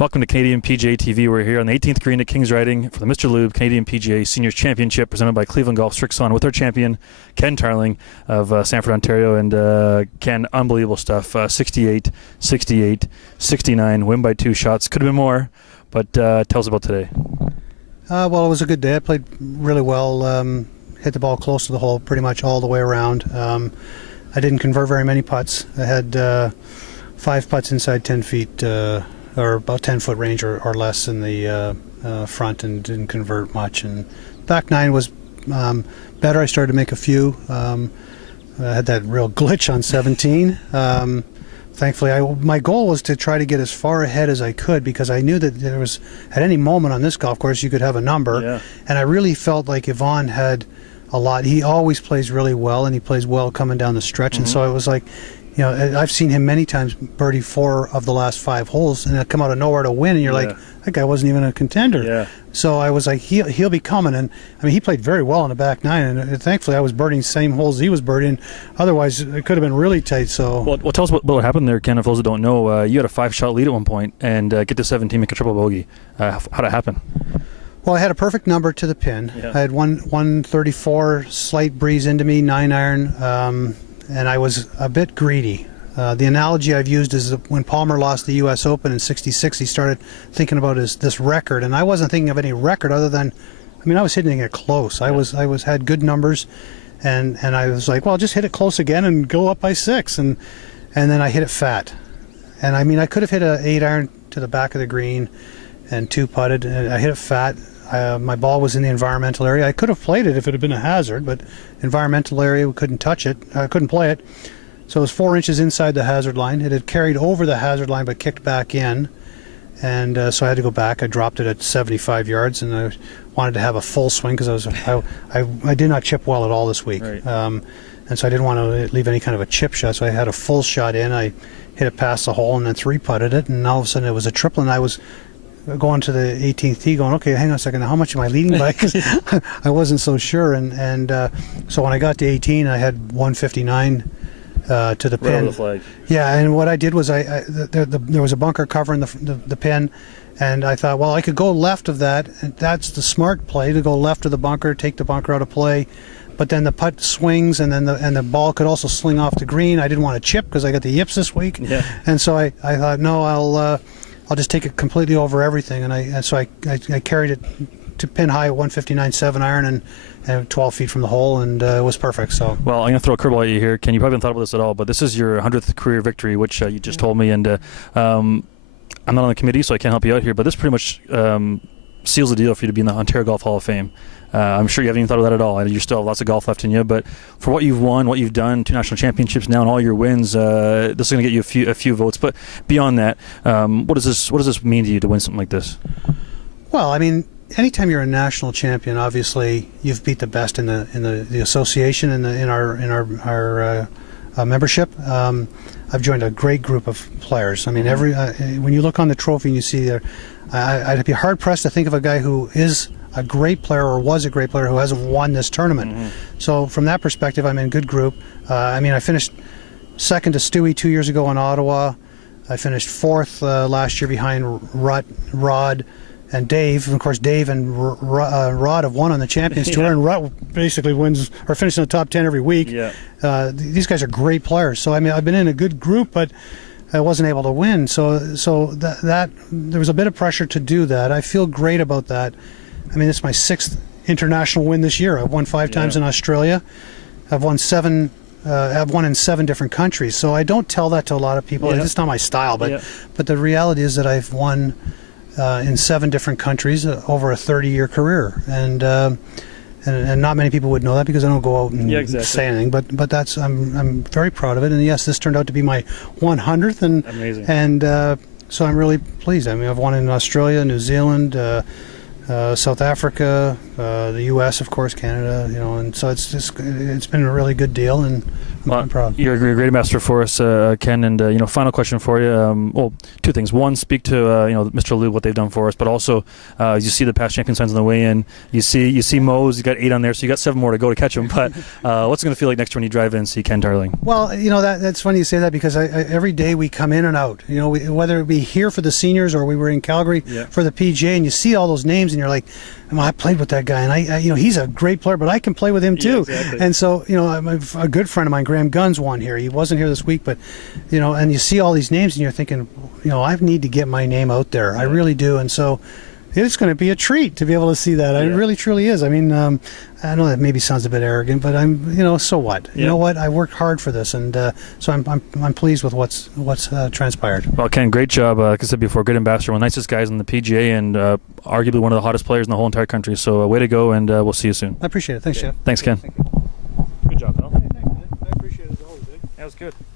Welcome to Canadian PGA TV. We're here on the 18th green at Kings Riding for the Mr. Lube Canadian PGA Seniors Championship presented by Cleveland Golf Strixon with our champion, Ken Tarling of Sanford, Ontario. And Ken, unbelievable stuff. 68, 68, 69, win by 2 shots. Could have been more, but tell us about today. Well, it was a good day. I played really well, hit the ball close to the hole pretty much all the way around. I didn't convert very many putts. I had 5 putts inside 10 feet, or about 10-foot range or less in the front, and didn't convert much. And back 9 was better. I started to make a few. I had that real glitch on 17. Thankfully, my goal was to try to get as far ahead as I could, because I knew that there was, at any moment on this golf course, you could have a number. Yeah. And I really felt like Yvonne had a lot. He always plays really well, and he plays well coming down the stretch. And so it was like, you know, I've seen him many times birdie 4 of the last 5 holes and come out of nowhere to win, and you're like, that guy wasn't even a contender. Yeah. So I was like, he'll be coming. And I mean, he played very well on the back 9, and thankfully I was birdieing the same holes he was birdieing. Otherwise, it could have been really tight. So well, tell us what happened there, Ken. For those that don't know, you had a 5-shot lead at one point and get to 17, make a triple bogey. How'd it happen? Well, I had a perfect number to the pin. Yeah. I had 134, slight breeze into me, 9-iron, and I was a bit greedy. The analogy I've used is that when Palmer lost the U.S. Open in '66, he started thinking about this record, and I wasn't thinking of any record other than, I mean, I was hitting it close. I had good numbers, and I was like, well, just hit it close again and go up by 6, and then I hit it fat. And I mean, I could have hit an 8-iron to the back of the green and 2-putted, and I hit it fat. My ball was in the environmental area. I could have played it if it had been a hazard, but environmental area, we couldn't touch it. I couldn't play it. So it was 4 inches inside the hazard line. It had carried over the hazard line but kicked back in, and so I had to go back. I dropped it at 75 yards, and I wanted to have a full swing because I did not chip well at all this week. Right. And so I didn't want to leave any kind of a chip shot, so I had a full shot in. I hit it past the hole and then 3-putted it, and all of a sudden it was a triple, and I was going to the 18th tee going, okay, hang on a second, how much am I leading by? Because I wasn't so sure, and so when I got to 18, I had 159 to the pin. Right over the flag. Yeah, and what I did was there was a bunker covering the pin, and I thought, well, I could go left of that, and that's the smart play, to go left of the bunker, take the bunker out of play. But then the putt swings, and then the ball could also sling off the green. I didn't want to chip because I got the yips this week, and so I thought, no, I'll just take it completely over everything, and so I carried it to pin high at 159 7-iron and 12 feet from the hole, and it was perfect. So, well, I'm going to throw a curveball at you here. Ken, you probably haven't thought about this at all, but this is your 100th career victory, which you just told me, and I'm not on the committee, so I can't help you out here, but this pretty much seals the deal for you to be in the Ontario Golf Hall of Fame. I'm sure you haven't even thought of that at all. You still have lots of golf left in you, but for what you've won, what you've done, 2 national championships now, and all your wins, this is going to get you a few votes. But beyond that, what does this mean to you to win something like this? Well, I mean, anytime you're a national champion, obviously you've beat the best in the association and in our membership. I've joined a great group of players. I mean, when you look on the trophy and you see there, I'd be hard pressed to think of a guy who is a great player or was a great player who hasn't won this tournament. So from that perspective, I'm in a good group. I mean, I finished second to Stewie 2 years ago in Ottawa. I finished 4th last year behind Rod and Dave. And of course, Dave and Rod have won on the Champions Tour, and Rod basically wins or finishes in the top 10 every week. Yeah. These guys are great players. So I mean, I've been in a good group, but I wasn't able to win. So that there was a bit of pressure to do that. I feel great about that. I mean, it's my 6th international win this year. I've won 5 times in Australia. I've won 7. I've won in 7 different countries. So I don't tell that to a lot of people. It's not my style. But the reality is that I've won in 7 different countries over a 30-year career, and not many people would know that because I don't go out and say anything. But that's I'm very proud of it. And yes, this turned out to be my 100th, and amazing. And so I'm really pleased. I mean, I've won in Australia, New Zealand, South Africa, the U.S., of course, Canada, and so it's been a really good deal, and I'm proud. You're a great ambassador for us, Ken. And final question for you. Well, two things. One, speak to Mr. Lube, what they've done for us, but also you see the past champion signs on the way in. You see Mo's. You got 8 on there, so you got 7 more to go to catch them. But what's it going to feel like next when you drive in and see Ken Tarling? Well, that's funny you say that, because every day we come in and out. Whether it be here for the seniors or we were in Calgary for the PGA, and you see all those names, and you're like, I played with that guy, and I he's a great player, but I can play with him too. Yeah, exactly. And so a good friend of mine, Graham Guns, won here. He wasn't here this week, but and you see all these names, and you're thinking, I need to get my name out there. I really do, and so it's going to be a treat to be able to see that. It really, truly is. I mean, I know that maybe sounds a bit arrogant, but I'm, so what? You know what? I worked hard for this, and so I'm pleased with what's transpired. Well, Ken, great job. Like I said before, good ambassador, one of the nicest guys in the PGA, and arguably one of the hottest players in the whole entire country. So way to go, and we'll see you soon. I appreciate it. Thanks, Jeff. Thanks, Ken. Thank you. Good job, pal. Hey, thanks, man. I appreciate it as always. That was good.